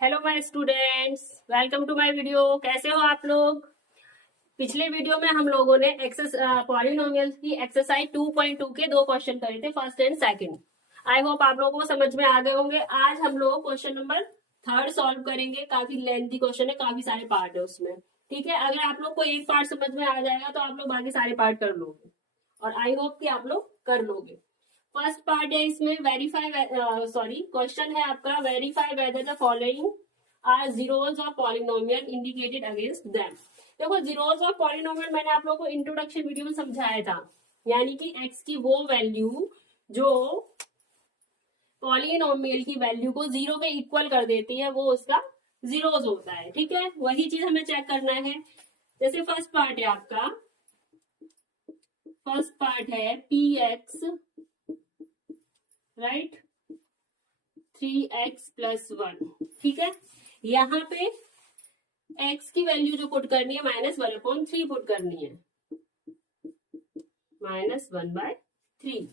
Hello my students, welcome to my video. कैसे हो आप लोग? पिछले वीडियो में हम लोगों ने पॉलिनोमियल्स की एक्सरसाइज 2.2 के दो क्वेश्चन करे थे, first and second. I hope आप लोगों को समझ में आ गए होंगे। आज हम लोग क्वेश्चन नंबर थर्ड सॉल्व करेंगे। काफी लेंथी क्वेश्चन है, काफी सारे पार्ट है उसमें। ठीक है, अगर आप लोग को एक पार्ट समझ में आ जाएगा तो आप लोग बाकी सारे पार्ट कर लोगे, और आई होप कि आप लोग कर लोगे। फर्स्ट पार्ट है इसमें क्वेश्चन है आपका, verify whether the following are zeros of polynomial indicated against them. देखो, जीरोस ऑफ पॉलिनोमियल मैंने आप लोगों को इंट्रोडक्शन वीडियो में समझाया था, यानी कि एक्स की वो वैल्यू जो पॉलिनोमियल की वैल्यू को जीरो के इक्वल कर देती है, वो उसका जीरोस होता है। ठीक है, वही चीज हमें चेक करना है। जैसे फर्स्ट पार्ट है आपका, फर्स्ट पार्ट है पी एक्स, राइट, 3x + 1। ठीक है, यहाँ पे x की वैल्यू जो पुट करनी है -1/3 पुट करनी है, -1/3।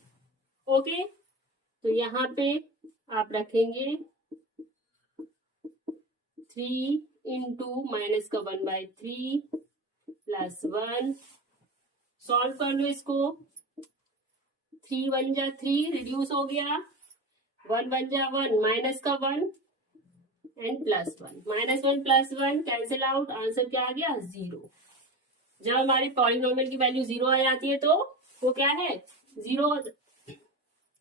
ओके, तो यहाँ पे आप रखेंगे 3 इंटू -1/3 + 1। सॉल्व कर लो इसको। 3 1 जा 3, रिड्यूस हो गया। 1 1 जा 1, -1 एंड +1, -1 + 1 कैंसिल आउट, आंसर क्या आ गया? 0। जब हमारी पॉलिनोमियल की वैल्यू 0 आ जाती है तो वो क्या है? 0।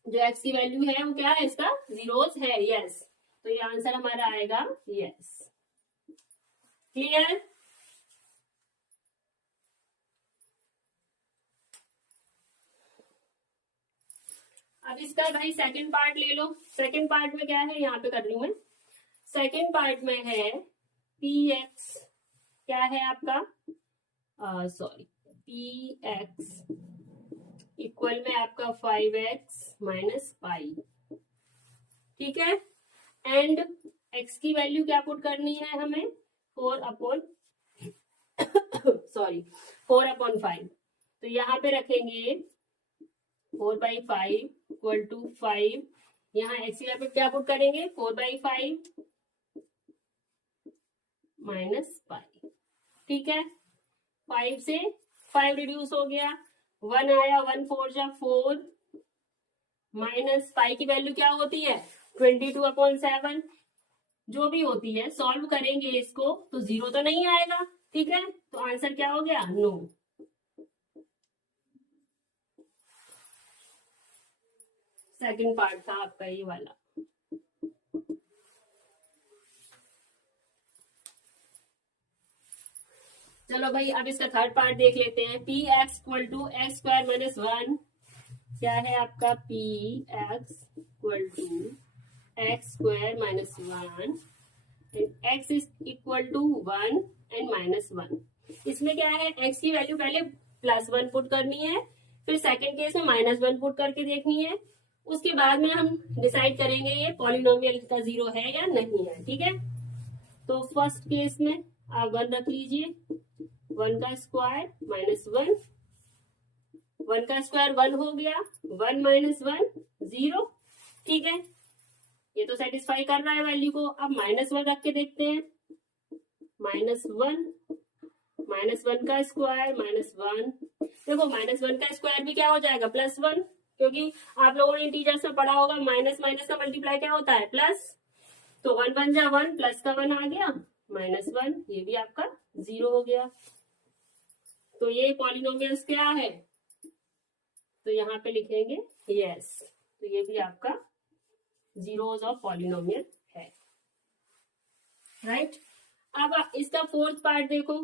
जो x की वैल्यू है वो क्या है? इसका जीरोस है। यस, तो ये आंसर हमारा आएगा यस। क्लियर? अब इसका भाई सेकंड पार्ट ले लो। सेकंड पार्ट में क्या है, यहाँ पे कर रही हूं मैं। सेकंड पार्ट में है पी एक्स, क्या है आपका, पी एक्स इक्वल में आपका 5x - पाई। ठीक है, एंड x की वैल्यू क्या पुट करनी है हमें? 4/5। तो यहाँ पे रखेंगे 4/5 = 5। यहाँ x की वैल्यू क्या पुट करेंगे? 4/5 - पाई। ठीक है, 5 से 5 रिड्यूस हो गया, 1 आया, 1 4 जा 4, माइनस पाई की वैल्यू क्या होती है? 22/7। जो भी होती है, सॉल्व करेंगे इसको तो 0 तो नहीं आएगा। ठीक है, तो आंसर क्या हो गया? नो। सेकंड पार्ट था आपका ये वाला। चलो भाई, अब इसका थर्ड पार्ट देख लेते हैं। P X equal to X square -1। क्या है आपका? P X equal to X square -1 and X is equal to 1 and -1। इसमें क्या है, एक्स की वैल्यू पहले +1 पुट करनी है, फिर सेकंड केस में -1 पुट करके देखनी है। उसके बाद में हम डिसाइड करेंगे ये पॉलिनोमियल का 0 है या नहीं है। ठीक है, तो फर्स्ट केस में आप 1 रख लीजिए, 1 का स्क्वायर -1, 1 का स्क्वायर 1 हो गया, 1 - 1 0। ठीक है, ये तो सेटिस्फाई कर रहा है वैल्यू को। अब -1 रख के देखते हैं, -1 -1 का स्क्वायर -1। देखो, -1 का स्क्वायर भी क्या हो जाएगा? +1, क्योंकि आप लोगों ने इंटीजर्स में पढ़ा होगा माइनस माइनस का मल्टीप्लाई क्या होता है? प्लस। तो 1 1 जा 1, प्लस का 1 आ गया, -1, ये भी आपका 0 हो गया। तो ये पॉलिनोमियल्स क्या है? तो यहाँ पे लिखेंगे यस। तो ये भी आपका जीरोस ऑफ पॉलिनोमियल है, राइट। अब इसका फोर्थ पार्ट देखो,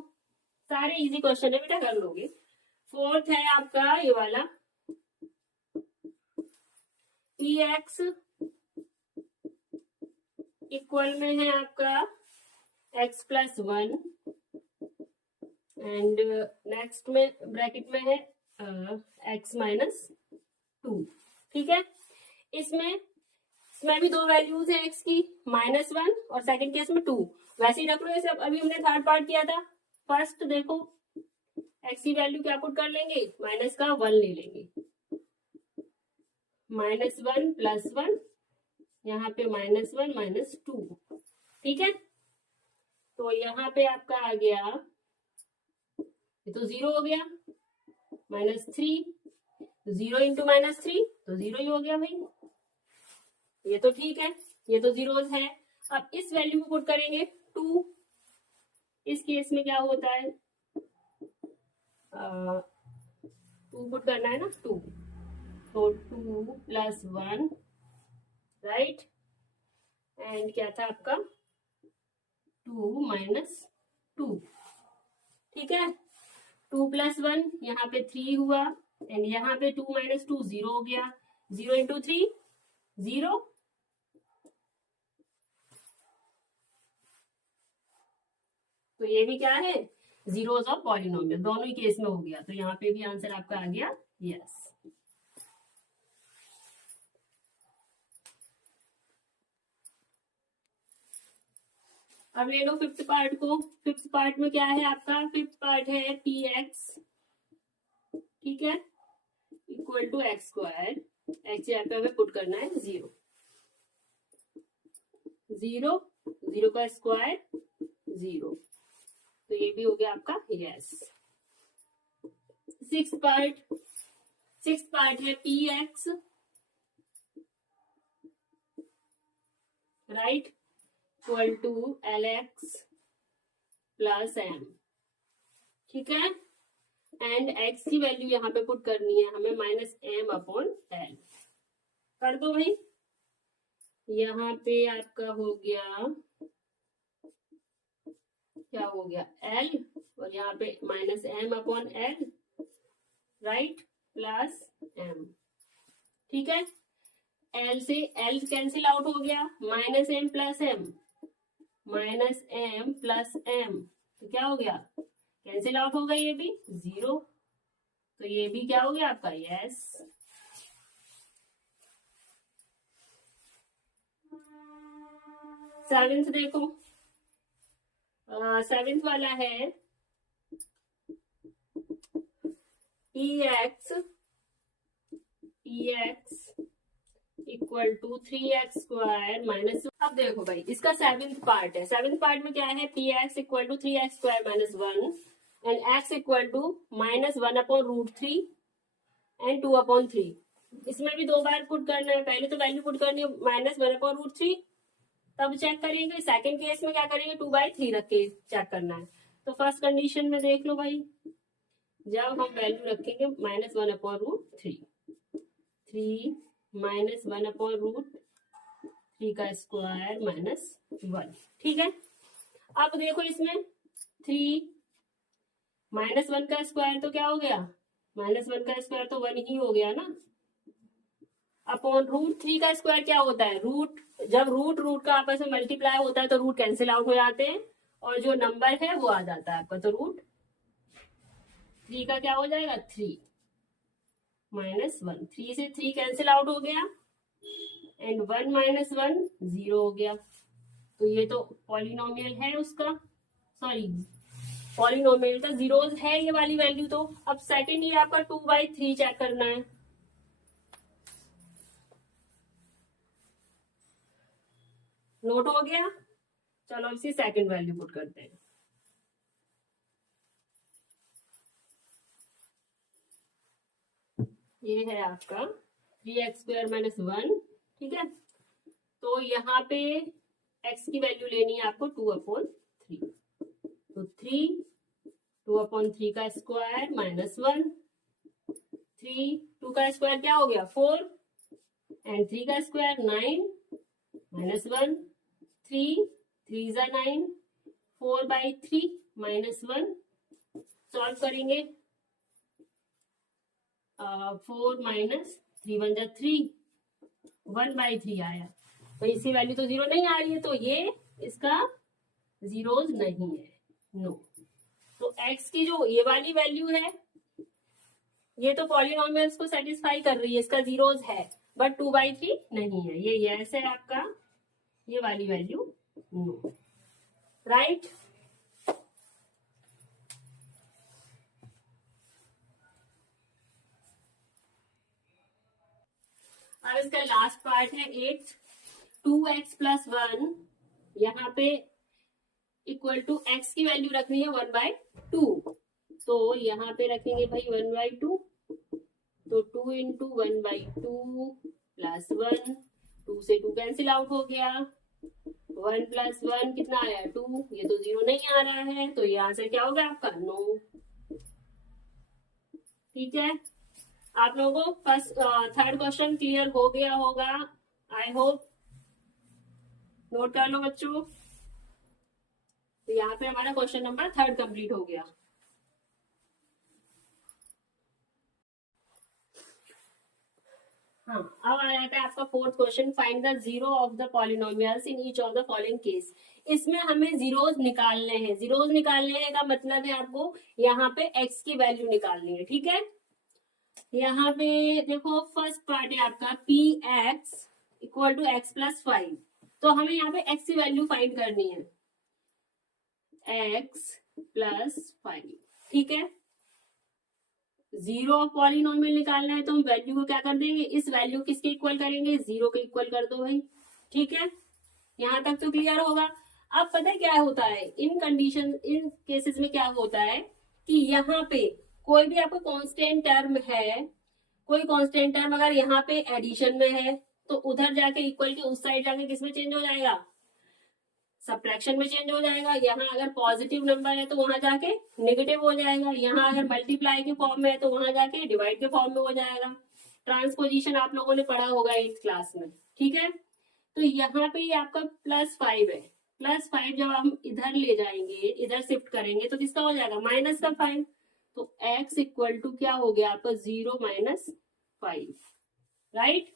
सारे इजी क्वेश्चन है बेटा, कर लोगे। फोर्थ है आपका ये वाला, पी एक्स इक्वल में है आपका x + 1 एंड नेक्स्ट में ब्रैकेट में है x - 2। ठीक है, इसमें भी दो वैल्यूज है x की, -1 और सेकंड केस में 2। वैसे ही रख लो, जैसे अभी हमने थर्ड पार्ट किया था। फर्स्ट देखो, x की वैल्यू क्या पुट कर लेंगे? -1 ले लेंगे, -1 + 1, यहाँ पे -1 - 2। ठीक है, तो यहाँ पे आपका आ गया, ये तो 0 हो गया, -3, 0 इंटू -3 तो 0 ही हो गया भाई, ये तो ठीक है, ये तो जीरोज है। अब इस वैल्यू को पुट करेंगे 2, इस केस में क्या होता है, 2 पुट करना है ना, 2, तो 2 + 1, राइट, एंड क्या था आपका 2 - 2, ठीक है, 2 + 1 यहाँ पे 3 हुआ, एंड यहाँ पे 2 - 2 0 हो गया, 0 इंटू 3 0, तो ये भी क्या है, जीरोज और पॉलिनोमियल दोनों ही केस में हो गया, तो यहाँ पे भी आंसर आपका आ गया यस। अब ले लो फिफ्थ पार्ट को, फिफ्थ पार्ट में क्या है आपका, फिफ्थ पार्ट है px, ठीक है, = x², x यहाँ पे हमें पुट करना है 0, 0, 0 का स्क्वायर 0, तो ये भी हो गया आपका यस। सिक्स्थ पार्ट है px, राइट, = lx + m, ठीक है, एंड x की वैल्यू यहाँ पे पुट करनी है हमें -m/l, कर दो भाई, यहाँ पे आपका हो गया, क्या हो गया l, और यहाँ पे -m/l, राइट, +m, ठीक है, l से l कैंसिल आउट हो गया, -m + m, -m + m, तो क्या हो गया, कैंसिल आउट हो गया, ये भी 0, तो ये भी क्या हो गया आपका यस। सेवेंथ देखो, सेवेंथ वाला है px = 3x² अब देखो भाई, इसका सेवेंथ पार्ट है, सेवेंथ पार्ट में क्या है, px = 3x² - 1 and x = -1/√3 and 2/3, इसमें भी 2 बार पुट करना है, पहले तो वैल्यू पुट करनी है -1/√3, तब चेक करेंगे, सेकंड केस में क्या करेंगे 2/3 रख के चेक करना है। तो फर्स्ट कंडीशन में देख लो भाई, जब हम वैल्यू रखेंगे -1/√3, 3 -1/√3 का स्क्वायर -1, ठीक है, अब देखो इसमें 3 -1 का स्क्वायर तो क्या हो गया, -1 का स्क्वायर तो 1 ही हो गया ना, √3 का स्क्वायर क्या होता है, रूट, जब रूट का आपस में मल्टीप्लाई होता है तो रूट कैंसिल आउट हो जाते हैं, और जो नंबर है वो आ जाता है आपका, तो √3 का क्या हो जाएगा 3 -1, 3 से 3 कैंसिल आउट हो गया, एंड 1 - 1 0 हो गया, तो ये तो पॉलिनोमियल है उसका, सॉरी पॉलिनोमियल का जीरोज है ये वाली वैल्यू, तो अब सेकंड ये आपका 2/3 चेक करना है, नोट हो गया, चलो इसी सेकंड वैल्यू पुट करते हैं, ये है आपका 3x² - 1, ठीक है, तो यहाँ पे x की वैल्यू लेनी है आपको 2/3, तो 3 2/3 का स्क्वायर -1, 3 2 का स्क्वायर क्या हो गया 4, एंड 3 का स्क्वायर 9 -1, 3 3 × 9, 4/3 -1, सॉल्व करेंगे, 4 - 3 × 1 = 3, 1/3 आया, तो इसकी वैल्यू तो 0 नहीं आ रही है, तो ये इसका जीरोज नहीं है, नो, तो x की जो ये वाली वैल्यू है ये तो पॉलिनोमियल्स को सेटिस्फाई कर रही है, इसका जीरोज है, बट 2/3 नहीं है, ये यस है आपका, ये वाली वैल्यू नो, राइट। अब इसका लास्ट पार्ट है 8, 2x + 1 यहाँ पे इक्वल टू एक्स की वैल्यू रखनी है 1/2, तो यहाँ पे रखेंगे भाई 1/2, तो 2 इंटू 1/2 प्लस 1, 2 से 2 कैंसिल आउट हो गया, 1 प्लस 1 कितना आया 2, ये तो 0 नहीं आ रहा है, तो यहाँ से क्या होगा आपका 9। ठीक है, आप लोगों को फर्स्ट थर्ड क्वेश्चन क्लियर हो गया होगा, आई होप। नोट कर लो बच्चों, तो यहाँ पे हमारा क्वेश्चन नंबर 3 कंप्लीट हो गया। हाँ, अब आ जाता है आपका fourth question, find the zero of the polynomials in each of the following case. इसमें हमें जीरोज निकालने हैं। जीरोज निकालने का मतलब है आपको यहाँ पे एक्स की वैल्यू निकालनी है। ठीक है, यहाँ पे देखो फर्स्ट पार्ट है आपका P X equal to X plus 5, तो हमें यहाँ पे एक्स की वैल्यू फाइंड करनी है, एक्स प्लस 5। ठीक है, जीरो ऑफ पॉलिनोमियल निकालना है तो हम वैल्यू को क्या कर देंगे, इस वैल्यू किसके इक्वल करेंगे, 0 के इक्वल कर दो भाई। ठीक है, यहाँ तक तो क्लियर होगा। अब पता है क्या होता है इन कंडीशन, इन केसेस में क्या होता है कि यहाँ पे कोई भी आपको कांस्टेंट टर्म है, कोई कांस्टेंट टर्म अगर यहाँ पे एडिशन में है तो उधर जाके इक्वल के उस साइड जाके किसमें चेंज हो जाएगा, सब्ट्रैक्शन में चेंज हो जाएगा। यहाँ अगर पॉजिटिव नंबर है तो वहां जाके नेगेटिव हो जाएगा, यहाँ अगर मल्टीप्लाई के फॉर्म में है तो वहां जाके डिवाइड के फॉर्म में हो जाएगा। ट्रांसपोजिशन आप लोगों ने पढ़ा होगा 8th क्लास में। ठीक है, तो यहाँ पे आपका +5 है, +5 जब हम इधर ले जाएंगे, इधर शिफ्ट करेंगे तो किसका हो जाएगा, -5। तो x इक्वल टू क्या हो गया आपका 0 - 5, राइट।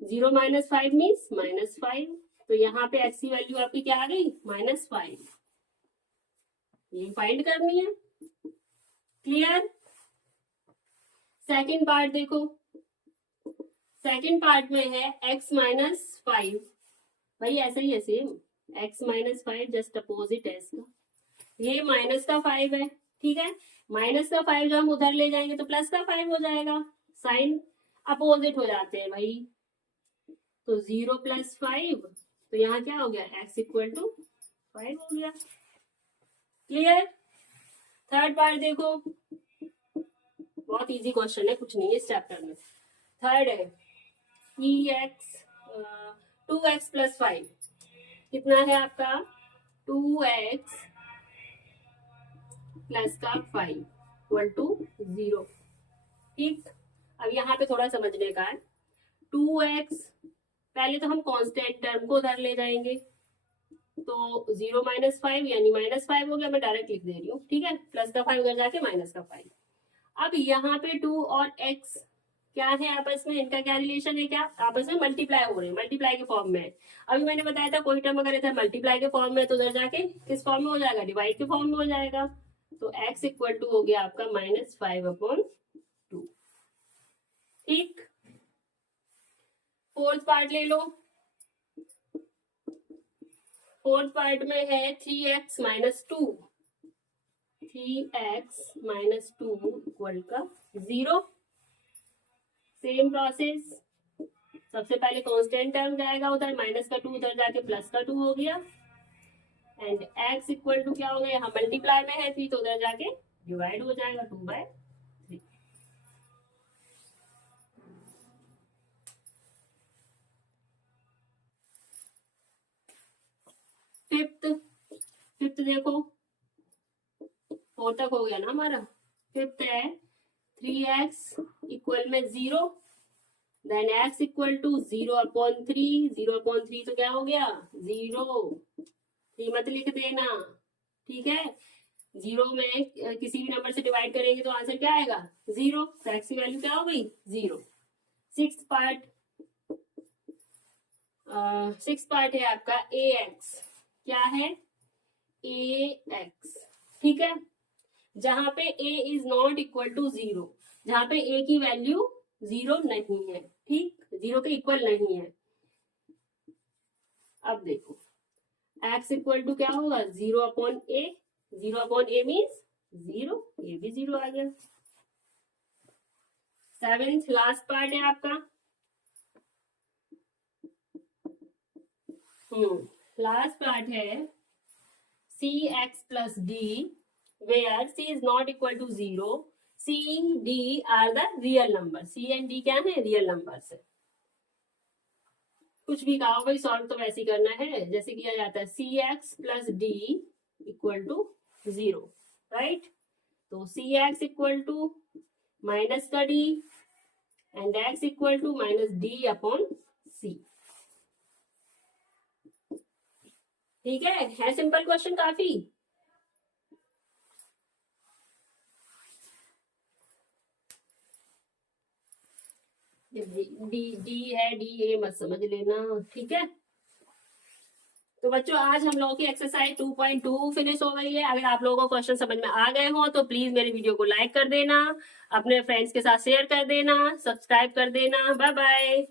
0 - 5 मीन्स -5, तो यहाँ पे x की वैल्यू आपकी क्या आ गई, -5। ये फाइंड करनी है। क्लियर। सेकंड पार्ट देखो, सेकंड पार्ट में है x - 5, भाई ऐसा ही है सेम, x - 5 जस्ट अपोजिट है इसका, ये -5 है। ठीक है, -5 जब हम उधर ले जाएंगे तो +5 हो जाएगा, साइन अपोजिट हो जाते हैं भाई। तो 0 + 5, तो यहाँ क्या हो गया, x इक्वल टू 5 हो गया। क्लियर। थर्ड पार्ट देखो, बहुत इजी क्वेश्चन है, कुछ नहीं है इस चैप्टर में। थर्ड है एक्स 2x + 5, कितना है आपका 2x + 5 इक्वल टू 0। ठीक, अब यहाँ पे थोड़ा समझने का है। 2x, पहले तो हम कांस्टेंट टर्म को उधर ले जाएंगे, तो 0 - 5 यानी -5 हो गया, मैं डायरेक्ट लिख दे रही हूँ। ठीक है, +5 उधर जाके -5। अब यहाँ पे 2 और x क्या है आपस में, इनका क्या रिलेशन है, क्या आपस में मल्टीप्लाई हो रहे हैं, मल्टीप्लाई के फॉर्म में। अभी मैंने बताया था कोई टर्म अगर इधर मल्टीप्लाई के फॉर्म में तो उधर जाके किस फॉर्म में हो जाएगा, डिवाइड के फॉर्म में हो जाएगा। तो x इक्वल टू हो गया आपका -5/2। ठीक, फोर्थ पार्ट ले लो। फोर्थ पार्ट में है 3x - 2, 3x - 2 इक्वल का 0। सेम प्रोसेस, सबसे पहले कांस्टेंट टर्म जाएगा उधर, -2 उधर जाके +2 हो गया, एंड x इक्वल टू क्या हो गया, यहाँ मल्टीप्लाई में है 3 तो उधर जाके डिवाइड हो जाएगा 2/3। फिफ्थ देखो, 4 तक हो गया ना हमारा। फिफ्थ है 3x इक्वल में 0, देन x इक्वल टू 0/3, 0/3 तो क्या हो गया 0, 3 मत लिख देना। ठीक है, 0 में किसी भी नंबर से डिवाइड करेंगे तो आंसर क्या आएगा 0, तो x की वैल्यू क्या हो गई 0। सिक्स पार्ट है आपका ax, क्या है ax। ठीक है, जहां पे a is not equal to 0, जहां पे a की वैल्यू 0 नहीं है, ठीक 0 के इक्वल नहीं है। अब देखो x इक्वल टू क्या होगा 0/a, 0/a मीन्स 0, ये भी 0 आ गया। सेवेंथ लास्ट पार्ट है आपका लास्ट पार्ट है cx plus d where c is not equal to 0, c d are the real number. c and d क्या है? रियल नंबर्स है। कुछ भी कहा भाई, सॉल्व तो वैसे ही करना है जैसे किया जाता है। cx plus d equal to 0, right? तो cx इक्वल टू माइनस का d and x equal to minus d upon c। ठीक है सिंपल क्वेश्चन काफी। डी है, डी ए मत समझ लेना, ठीक है? तो बच्चों आज हम लोगों की एक्सरसाइज 2.2 फिनिश हो गई है। अगर आप लोगों को क्वेश्चन समझ में आ गए हो तो प्लीज मेरे वीडियो को लाइक कर देना, अपने फ्रेंड्स के साथ शेयर कर देना, सब्सक्राइब कर देना। Bye bye.